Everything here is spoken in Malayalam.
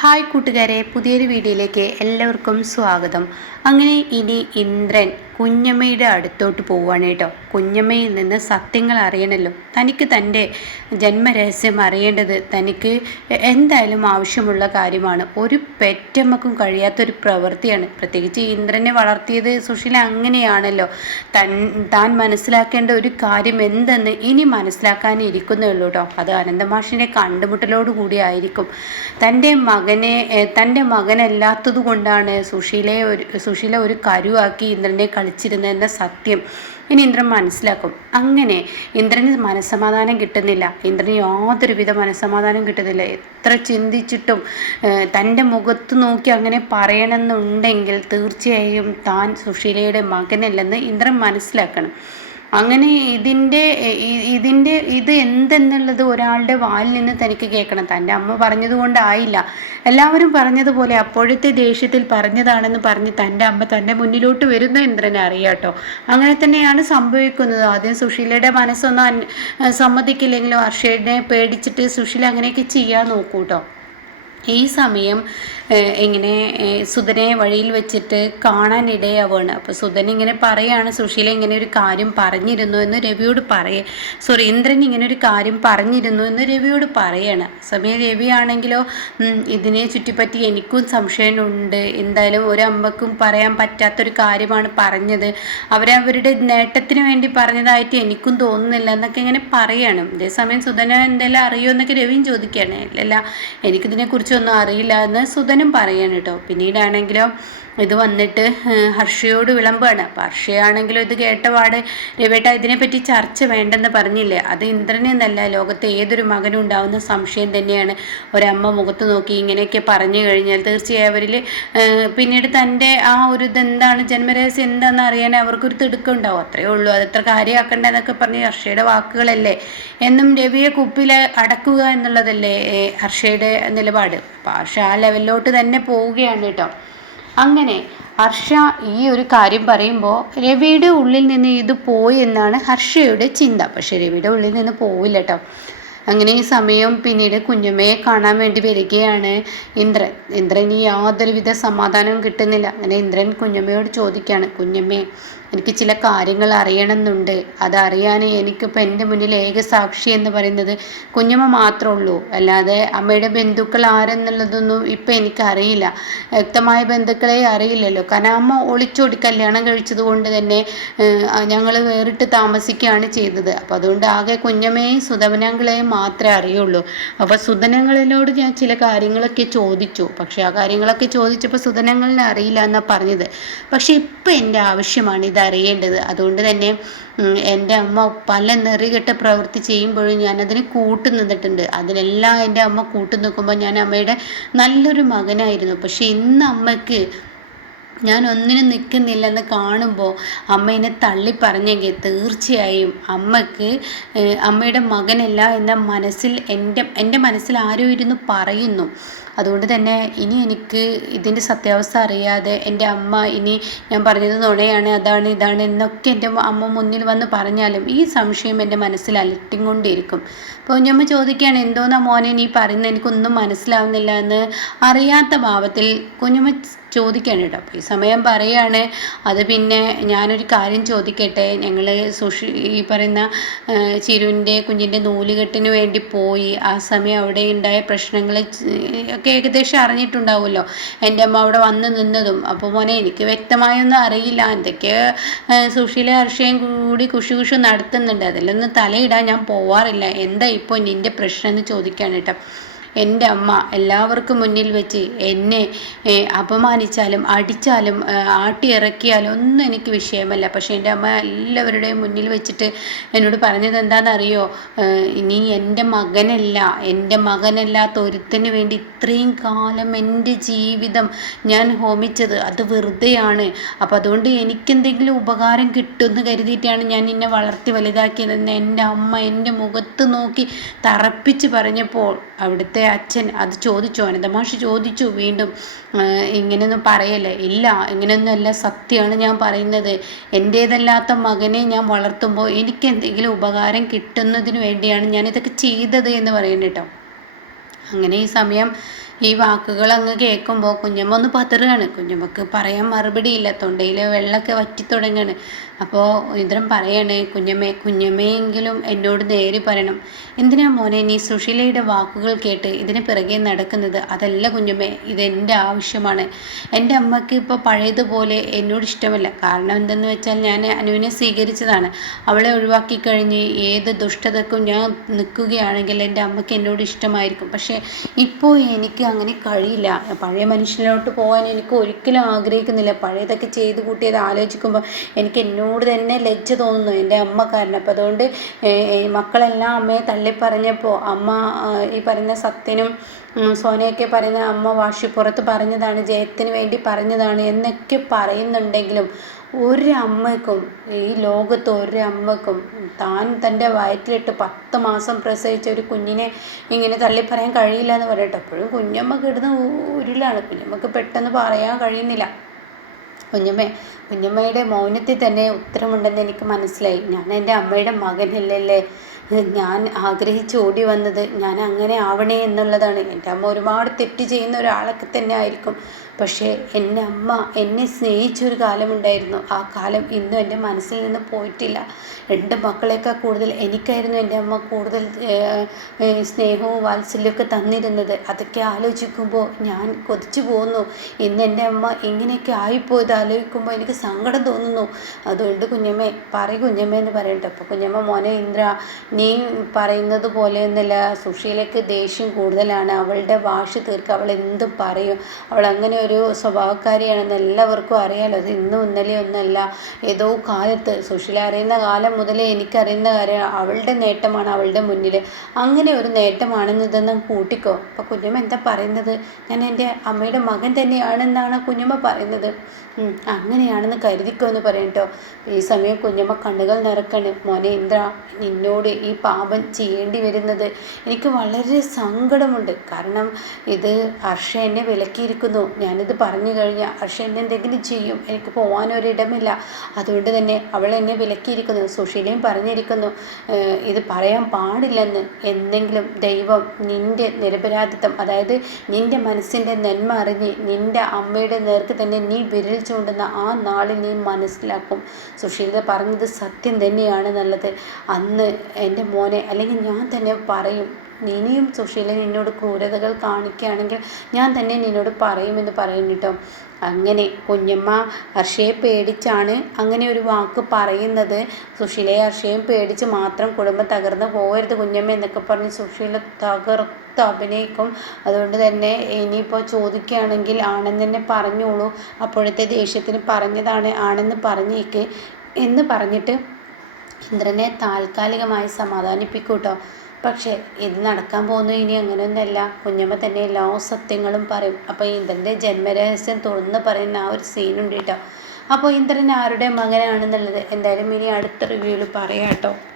ഹായ് കൂട്ടുകാരെ, പുതിയൊരു വീഡിയോയിലേക്ക് എല്ലാവർക്കും സ്വാഗതം. അങ്ങനെ ഇനി ഇന്ദ്രൻ കുഞ്ഞമ്മയുടെ അടുത്തോട്ട് പോവുകയാണ് കേട്ടോ. കുഞ്ഞമ്മയിൽ നിന്ന് സത്യങ്ങൾ അറിയണമല്ലോ. തനിക്ക് തൻ്റെ ജന്മരഹസ്യം അറിയേണ്ടത് തനിക്ക് എന്തായാലും ആവശ്യമുള്ള കാര്യമാണ്. ഒരു പെറ്റമ്മക്കും കഴിയാത്തൊരു പ്രവൃത്തിയാണ്. പ്രത്യേകിച്ച് ഇന്ദ്രനെ വളർത്തിയത് സുശീല അങ്ങനെയാണല്ലോ. താൻ മനസ്സിലാക്കേണ്ട ഒരു കാര്യം എന്തെന്ന് ഇനി മനസ്സിലാക്കാനിരിക്കുന്നേ ഉള്ളൂ കേട്ടോ. അത് അനന്തമാഷിനെ കണ്ടുമുട്ടലോട് കൂടി ആയിരിക്കും. തൻ്റെ മകനല്ലാത്തത് കൊണ്ടാണ് സുശീല ഒരു കരുവാക്കി ഇന്ദ്രനെ കളിച്ചിരുന്നതെന്ന സത്യം ഇനി ഇന്ദ്രൻ മനസ്സിലാക്കും. അങ്ങനെ ഇന്ദ്രന് മനസ്സമാധാനം കിട്ടുന്നില്ല. ഇന്ദ്രന് യാതൊരുവിധ മനസ്സമാധാനം കിട്ടുന്നില്ല. എത്ര ചിന്തിച്ചിട്ടും തൻ്റെ മുഖത്ത് നോക്കി അങ്ങനെ പറയണമെന്നുണ്ടെങ്കിൽ തീർച്ചയായും താൻ സുശീലയുടെ മകനല്ലെന്ന് ഇന്ദ്രൻ മനസ്സിലാക്കണം. അങ്ങനെ ഇത് എന്തെന്നുള്ളത് ഒരാളുടെ വായിൽ നിന്ന് തനിക്ക് കേൾക്കണം. തൻ്റെ അമ്മ പറഞ്ഞതുകൊണ്ടായില്ല, എല്ലാവരും പറഞ്ഞതുപോലെ അപ്പോഴത്തെ ദേഷ്യത്തിൽ പറഞ്ഞതാണെന്ന് പറഞ്ഞ് തൻ്റെ അമ്മ തൻ്റെ മുന്നിലോട്ട് വരുന്ന ഇന്ദ്രനെ അറിയാട്ടോ. അങ്ങനെ തന്നെയാണ് സംഭവിക്കുന്നത്. ആദ്യം സുശീലയുടെ മനസ്സൊന്നും സമ്മതിക്കില്ലെങ്കിലും ഹർഷയെ പേടിച്ചിട്ട് സുശീല അങ്ങനെയൊക്കെ ചെയ്യാൻ നോക്കൂട്ടോ. ഈ സമയം ഇങ്ങനെ സുധനെ വഴിയിൽ വെച്ചിട്ട് കാണാനിടയാവുകയാണ്. അപ്പോൾ സുധൻ ഇങ്ങനെ പറയാണ്, സുശീല ഇങ്ങനെ ഒരു കാര്യം പറഞ്ഞിരുന്നു എന്ന് രവിയോട് ഇന്ദ്രൻ ഇങ്ങനെ ഒരു കാര്യം പറഞ്ഞിരുന്നു എന്ന് രവിയോട് പറയാണ്. സമയം രവിയാണെങ്കിലോ ഇതിനെ ചുറ്റിപ്പറ്റി എനിക്കും സംശയമുണ്ട്, എന്തായാലും ഒരമ്മക്കും പറയാൻ പറ്റാത്തൊരു കാര്യമാണ് പറഞ്ഞത്, അവരവരുടെ നേട്ടത്തിന് വേണ്ടി പറഞ്ഞതായിട്ട് എനിക്കും തോന്നുന്നില്ല എന്നൊക്കെ ഇങ്ങനെ പറയാണ്. അതേസമയം സുധന എന്തെല്ലാം അറിയുമോ എന്നൊക്കെ രവിയും ചോദിക്കുകയാണ്. അല്ലല്ല, എനിക്കിതിനെക്കുറിച്ചൊന്നും അറിയില്ല എന്ന് സുധനും പറയാണ് കേട്ടോ. പിന്നീടാണെങ്കിലോ ഇത് വന്നിട്ട് ഹർഷയോട് വിളമ്പാണ്. അപ്പോൾ ഹർഷയാണെങ്കിലും ഇത് കേട്ടപാട് രവേട്ട ഇതിനെപ്പറ്റി ചർച്ച വേണ്ടെന്ന് പറഞ്ഞില്ലേ, അത് ഇന്ദ്രനെന്നല്ല ലോകത്തെ ഏതൊരു മകനും ഉണ്ടാവുന്ന സംശയം തന്നെയാണ്. ഒരമ്മ മുഖത്ത് നോക്കി ഇങ്ങനെയൊക്കെ പറഞ്ഞു കഴിഞ്ഞാൽ തീർച്ചയായും അവരിൽ പിന്നീട് തൻ്റെ ആ ഒരു ഇതെന്താണ് ജന്മരഹസ്യം എന്താണെന്ന് അറിയാൻ അവർക്കൊരു തിടുക്കം ഉണ്ടാവും. അത്രയേ ഉള്ളൂ, അതെത്ര കാര്യമാക്കണ്ടെന്നൊക്കെ പറഞ്ഞ് ഹർഷയുടെ വാക്കുകളല്ലേ എന്നും രവിയെ കുപ്പിൽ അടക്കുക എന്നുള്ളതല്ലേ ഹർഷയുടെ നിലപാട്. അപ്പോൾ ഹർഷ ആ ലെവലിലോട്ട് തന്നെ പോവുകയാണ് കേട്ടോ. അങ്ങനെ ഹർഷ ഈ ഒരു കാര്യം പറയുമ്പോൾ രവിയുടെ ഉള്ളിൽ നിന്ന് ഇത് പോയി എന്നാണ് ഹർഷയുടെ ചിന്ത. പക്ഷെ രവിയുടെ ഉള്ളിൽ നിന്ന് പോവില്ല കേട്ടോ. അങ്ങനെ ഈ സമയം പിന്നീട് കുഞ്ഞമ്മയെ കാണാൻ വേണ്ടി വരികയാണ് ഇന്ദ്രൻ യാതൊരുവിധ സമാധാനവും കിട്ടുന്നില്ല. അങ്ങനെ ഇന്ദ്രൻ കുഞ്ഞമ്മയോട് ചോദിക്കുകയാണ്, കുഞ്ഞമ്മേ എനിക്ക് ചില കാര്യങ്ങൾ അറിയണമെന്നുണ്ട്, അതറിയാൻ എനിക്കിപ്പോൾ എൻ്റെ മുന്നിൽ ഏക സാക്ഷി എന്ന് പറയുന്നത് കുഞ്ഞമ്മ മാത്രമേ ഉള്ളൂ. അല്ലാതെ അമ്മയുടെ ബന്ധുക്കൾ ആരെന്നുള്ളതൊന്നും ഇപ്പം എനിക്കറിയില്ല. വ്യക്തമായ ബന്ധുക്കളെ അറിയില്ലല്ലോ. കാരണം അമ്മ ഒളിച്ചോടി കല്യാണം കഴിച്ചത് കൊണ്ട് തന്നെ ഞങ്ങൾ വേറിട്ട് താമസിക്കുകയാണ് ചെയ്തത്. അപ്പോൾ അതുകൊണ്ട് ആകെ കുഞ്ഞമ്മയെയും സുധനങ്ങളെയും മാത്രമേ അറിയുള്ളൂ. അപ്പോൾ സുധനങ്ങളിലോട് ഞാൻ ചില കാര്യങ്ങളൊക്കെ ചോദിച്ചു. പക്ഷേ ആ കാര്യങ്ങളൊക്കെ ചോദിച്ചപ്പോൾ സുധനങ്ങളിനെ അറിയില്ല എന്നാണ് പറഞ്ഞത്. പക്ഷേ ഇപ്പം എൻ്റെ ആവശ്യമാണ് ഇതറിയേണ്ടത്. അതുകൊണ്ട് തന്നെ എൻ്റെ അമ്മ പല നെറികെട്ട പ്രവൃത്തി ചെയ്യുമ്പോഴും ഞാനതിന് നിന്നിട്ടുണ്ട്. അതിനെല്ലാം എൻ്റെ അമ്മ നിൽക്കുമ്പോൾ ഞാൻ അമ്മയുടെ നല്ലൊരു മകനായിരുന്നു. പക്ഷെ ഇന്ന് അമ്മയ്ക്ക് ഞാൻ ഒന്നിനും നിൽക്കുന്നില്ലെന്ന് കാണുമ്പോൾ അമ്മ എന്നെ തള്ളി പറഞ്ഞെങ്കിൽ തീർച്ചയായും അമ്മയുടെ മകനല്ല എന്ന മനസ്സിൽ എൻ്റെ മനസ്സിൽ ആരോ ഇരുന്ന് പറയുന്നു. അതുകൊണ്ട് തന്നെ ഇനി എനിക്ക് ഇതിൻ്റെ സത്യാവസ്ഥ അറിയാതെ എൻ്റെ അമ്മ ഇനി ഞാൻ പറഞ്ഞത് നുണയാണ്, അതാണ് ഇതാണ് എന്നൊക്കെ എൻ്റെ അമ്മ മുന്നിൽ വന്ന് പറഞ്ഞാലും ഈ സംശയം എൻ്റെ മനസ്സിൽ അലട്ടിക്കൊണ്ടിരിക്കും. അപ്പോൾ കുഞ്ഞമ്മ ചോദിക്കുകയാണ്, എന്തോന്നാ മോനെ നീ പറയുന്നത്, എനിക്കൊന്നും മനസ്സിലാവുന്നില്ല എന്ന് അറിയാത്ത ഭാവത്തിൽ കുഞ്ഞമ്മ ചോദിക്കുകയാണ് കേട്ടോ. അപ്പോൾ ഈ സമയം പറയാണ്, അത് പിന്നെ ഞാനൊരു കാര്യം ചോദിക്കട്ടെ, ഞങ്ങൾ ഈ പറയുന്ന ചിരുവിൻ്റെ കുഞ്ഞിൻ്റെ നൂലുകെട്ടിന് വേണ്ടി പോയി. ആ സമയം അവിടെ ഉണ്ടായ പ്രശ്നങ്ങൾ ഒക്കെ ഏകദേശം അറിഞ്ഞിട്ടുണ്ടാവുമല്ലോ, എൻ്റെ അമ്മ അവിടെ വന്ന് നിന്നതും. അപ്പോൾ മോനെ എനിക്ക് വ്യക്തമായൊന്നും അറിയില്ല, എന്തൊക്കെ സുശീല ഹർഷയും കൂടി കുശു നടത്തുന്നുണ്ട്, അതിലൊന്നും തലയിടാൻ ഞാൻ പോവാറില്ല. എന്താ ഇപ്പോൾ നിൻ്റെ പ്രശ്നം എന്ന് ചോദിക്കുകയാണ് കേട്ടോ. എൻ്റെ അമ്മ എല്ലാവർക്കും മുന്നിൽ വെച്ച് എന്നെ അപമാനിച്ചാലും അടിച്ചാലും ആട്ടിയിറക്കിയാലും ഒന്നും എനിക്ക് വിഷയമല്ല. പക്ഷേ എൻ്റെ അമ്മ എല്ലാവരുടെയും മുന്നിൽ വെച്ചിട്ട് എന്നോട് പറഞ്ഞത് എന്താണെന്നറിയോ, ഇനി എൻ്റെ മകനല്ലാത്ത ഒരുത്തന് വേണ്ടി ഇത്രയും കാലം എൻ്റെ ജീവിതം ഞാൻ ഹോമിച്ചത് അത് വെറുതെയാണ്. അപ്പോൾ അതുകൊണ്ട് എനിക്കെന്തെങ്കിലും ഉപകാരം കിട്ടുമെന്ന് കരുതിയിട്ടാണ് ഞാൻ നിന്നെ വളർത്തി വലുതാക്കിയതെന്ന് എൻ്റെ അമ്മ എൻ്റെ മുഖത്ത് നോക്കി തറപ്പിച്ച് പറഞ്ഞപ്പോൾ അവിടുത്തെ അച്ഛൻ അത് ചോദിച്ചു, അനന്തമാഷ് ചോദിച്ചു വീണ്ടും, ഇങ്ങനെയൊന്നും പറയല്ലേ, ഇല്ല ഇങ്ങനെയൊന്നുമല്ല, സത്യമാണ് ഞാൻ പറയുന്നത്, എൻ്റേതല്ലാത്ത മകനെ ഞാൻ വളർത്തുമ്പോൾ എനിക്ക് എന്തെങ്കിലും ഉപകാരം കിട്ടുന്നതിന് വേണ്ടിയാണ് ഞാനിതൊക്കെ ചെയ്തത് എന്ന് പറയുന്നത് കേട്ടോ. അങ്ങനെ ഈ സമയം ഈ വാക്കുകൾ അങ്ങ് കേൾക്കുമ്പോൾ കുഞ്ഞമ്മ ഒന്ന് പതറുകയാണ്. കുഞ്ഞമ്മക്ക് പറയാൻ മറുപടിയില്ല, തൊണ്ടയിൽ വെള്ളമൊക്കെ വറ്റി തുടങ്ങുകയാണ്. അപ്പോൾ ഇന്ദ്രൻ പറയാണ്, കുഞ്ഞമ്മയെങ്കിലും എന്നോട് നേരെ പറയണം, എന്തിനാ മോനെ നീ സുശീലയുടെ വാക്കുകൾ കേട്ട് ഇതിന് പിറകെ നടക്കുന്നത്? അതല്ല കുഞ്ഞമ്മേ, ഇതെൻ്റെ ആവശ്യമാണ്. എൻ്റെ അമ്മയ്ക്ക് ഇപ്പോൾ പഴയതുപോലെ എന്നോട് ഇഷ്ടമല്ല. കാരണം എന്തെന്ന് വെച്ചാൽ ഞാൻ അനുവിനെ സ്വീകരിച്ചതാണ്. അവളെ ഒഴിവാക്കി കഴിഞ്ഞ് ഏത് ദുഷ്ടതക്കും ഞാൻ നിൽക്കുകയാണെങ്കിൽ എൻ്റെ അമ്മയ്ക്ക് എന്നോട് ഇഷ്ടമായിരിക്കും. പക്ഷേ ഇപ്പോൾ എനിക്ക് അങ്ങനെ കഴിയില്ല. പഴയ മനുഷ്യനിലോട്ട് പോകാൻ എനിക്ക് ഒരിക്കലും ആഗ്രഹിക്കുന്നില്ല. പഴയതൊക്കെ ചെയ്ത് കൂട്ടിയത് ആലോചിക്കുമ്പോൾ എനിക്ക് എന്നോട് തന്നെ ലജ്ജ തോന്നുന്നു, എൻ്റെ അമ്മ കാരണം. അപ്പോൾ അതുകൊണ്ട് മക്കളെല്ലാം അമ്മയെ തള്ളിപ്പറഞ്ഞപ്പോൾ അമ്മ ഈ പറയുന്ന സത്യനും സോനയൊക്കെ പറയുന്ന അമ്മ വാശിപ്പുറത്ത് പറഞ്ഞതാണ്, ജയത്തിന് വേണ്ടി പറഞ്ഞതാണ് എന്നൊക്കെ പറയുന്നുണ്ടെങ്കിലും ഒരമ്മയ്ക്കും, ഈ ലോകത്ത് ഒരമ്മയ്ക്കും താൻ തൻ്റെ വയറ്റിലിട്ട് 10 മാസം പ്രസവിച്ച ഒരു കുഞ്ഞിനെ ഇങ്ങനെ തള്ളിപ്പറയാൻ കഴിയില്ല എന്ന് പറയട്ടെ. അപ്പോഴും കുഞ്ഞമ്മ കിടന്ന് ഉരുളാണ്. കുഞ്ഞമ്മക്ക് പെട്ടെന്ന് പറയാൻ കഴിയുന്നില്ല. കുഞ്ഞമ്മയുടെ മൗനത്തിൽ തന്നെ ഉത്തരമുണ്ടെന്ന് എനിക്ക് മനസ്സിലായി. ഞാൻ എൻ്റെ അമ്മയുടെ മകനല്ലല്ലേ, ഞാൻ ആഗ്രഹിച്ച് ഓടി വന്നത് ഞാൻ അങ്ങനെ ആവണേ എന്നുള്ളതാണ്. എൻ്റെ അമ്മ ഒരുപാട് തെറ്റ് ചെയ്യുന്ന ഒരാളൊക്കെ തന്നെ ആയിരിക്കും. പക്ഷേ എൻ്റെ അമ്മ എന്നെ സ്നേഹിച്ചൊരു കാലമുണ്ടായിരുന്നു. ആ കാലം ഇന്നും എൻ്റെ മനസ്സിൽ നിന്ന് പോയിട്ടില്ല. 2 മക്കളേക്കാൾ കൂടുതൽ എനിക്കായിരുന്നു എൻ്റെ അമ്മ കൂടുതൽ സ്നേഹവും വാത്സല്യമൊക്കെ തന്നിരുന്നത്. അതൊക്കെ ആലോചിക്കുമ്പോൾ ഞാൻ കൊതിച്ചു പോകുന്നു. ഇന്ന് എൻ്റെ അമ്മ ഇങ്ങനെയൊക്കെ ആയിപ്പോയത് ആലോചിക്കുമ്പോൾ എനിക്ക് സങ്കടം തോന്നുന്നു. അതുകൊണ്ട് കുഞ്ഞമ്മേ കുഞ്ഞമ്മ എന്ന് പറയട്ടെ. അപ്പോൾ കുഞ്ഞമ്മ, മോനെ ഇന്ദ്ര, നീ പറയുന്നത് പോലെയൊന്നുമല്ല. സുശീലയ്ക്ക് ദേഷ്യം കൂടുതലാണ്. അവളുടെ വാശി തീർക്കുക. അവൾ എന്തും പറയും. അവൾ അങ്ങനെ ഒരു സ്വഭാവക്കാരിയാണെന്ന് എല്ലാവർക്കും അറിയാലോ. അത് ഇന്നും ഇന്നലെ ഒന്നല്ല. ഏതോ കാലത്ത്, സുശീല അറിയുന്ന കാലം മുതലേ എനിക്കറിയുന്ന കാര്യം, അവളുടെ നേട്ടമാണ് അവളുടെ മുന്നിൽ. അങ്ങനെ ഒരു നേട്ടമാണെന്ന് ഇതൊന്നും കൂട്ടിക്കോ. അപ്പോൾ കുഞ്ഞമ്മ എന്താ പറയുന്നത്? ഞാൻ എൻ്റെ അമ്മയുടെ മകൻ തന്നെയാണെന്നാണ് കുഞ്ഞമ്മ പറയുന്നത്. അങ്ങനെയാണെന്ന് കരുതിക്കോ എന്ന് പറയട്ടോ. ഈ സമയം കുഞ്ഞമ്മ കണ്ണുകൾ നിറക്കാണ്. മോനെ ഇന്ദ്ര, നിന്നോട് ഈ പാപം ചെയ്യേണ്ടി വരുന്നത് എനിക്ക് വളരെ സങ്കടമുണ്ട്. കാരണം ഇത് ഹർഷ എന്നെ വിലക്കിയിരിക്കുന്നു. ഞാനിത് പറഞ്ഞു കഴിഞ്ഞാൽ ഹർഷ എന്നെ എന്തെങ്കിലും ചെയ്യും. എനിക്ക് പോകാനൊരിടമില്ല. അതുകൊണ്ട് തന്നെ അവൾ എന്നെ വിലക്കിയിരിക്കുന്നു. സുശീലയും പറഞ്ഞിരിക്കുന്നു ഇത് പറയാൻ പാടില്ലെന്ന്. എന്തെങ്കിലും ദൈവം നിൻ്റെ നിരപരാധിത്വം, അതായത് നിൻ്റെ മനസ്സിൻ്റെ നന്മ അറിഞ്ഞ് നിൻ്റെ അമ്മയുടെ നേർക്ക് തന്നെ നീ വിരൽ ചൂണ്ടുന്ന ആ നാളിൽ നീ മനസ്സിലാക്കും സുശീല പറഞ്ഞത് സത്യം തന്നെയാണ് നല്ലത്. അന്ന് എൻ്റെ മോനെ, അല്ലെങ്കിൽ ഞാൻ തന്നെ പറയും, ഇനിയും സുശീല നിന്നോട് ക്രൂരതകൾ കാണിക്കുകയാണെങ്കിൽ ഞാൻ തന്നെ നിന്നോട് പറയുമെന്ന് പറയും കേട്ടോ. അങ്ങനെ കുഞ്ഞമ്മ ഹർഷയെ പേടിച്ചാണ് അങ്ങനെ ഒരു വാക്ക് പറയുന്നത്. സുശീലയെ ഹർഷയും പേടിച്ച് മാത്രം കുടുംബം തകർന്ന് പോകരുത് കുഞ്ഞമ്മ എന്നൊക്കെ പറഞ്ഞ് സുശീല തകർത്ത് അഭിനയിക്കും. അതുകൊണ്ട് തന്നെ ഇനിയിപ്പോൾ ചോദിക്കുകയാണെങ്കിൽ ആണെന്ന് തന്നെ പറഞ്ഞോളൂ, അപ്പോഴത്തെ ദേഷ്യത്തിന് പറഞ്ഞതാണ്, ആണെന്ന് പറഞ്ഞേക്ക് എന്ന് പറഞ്ഞിട്ട് ഇന്ദ്രനെ താൽക്കാലികമായി സമാധാനിപ്പിക്കൂട്ടോ. പക്ഷേ ഇത് നടക്കാൻ പോകുന്നു ഇനി അങ്ങനെയൊന്നുമല്ല. കുഞ്ഞമ്മ തന്നെ എല്ലാ സത്യങ്ങളും പറയും. അപ്പോൾ ഇന്ദ്രൻ്റെ ജന്മരഹസ്യം തുറന്ന് പറയുന്ന ആ ഒരു സീനുണ്ട് കേട്ടോ. അപ്പോൾ ഇന്ദ്രൻ ആരുടെ മകനാണെന്നുള്ളത് എന്തായാലും ഇനി അടുത്ത റിവ്യൂവിൽ പറയാം കേട്ടോ.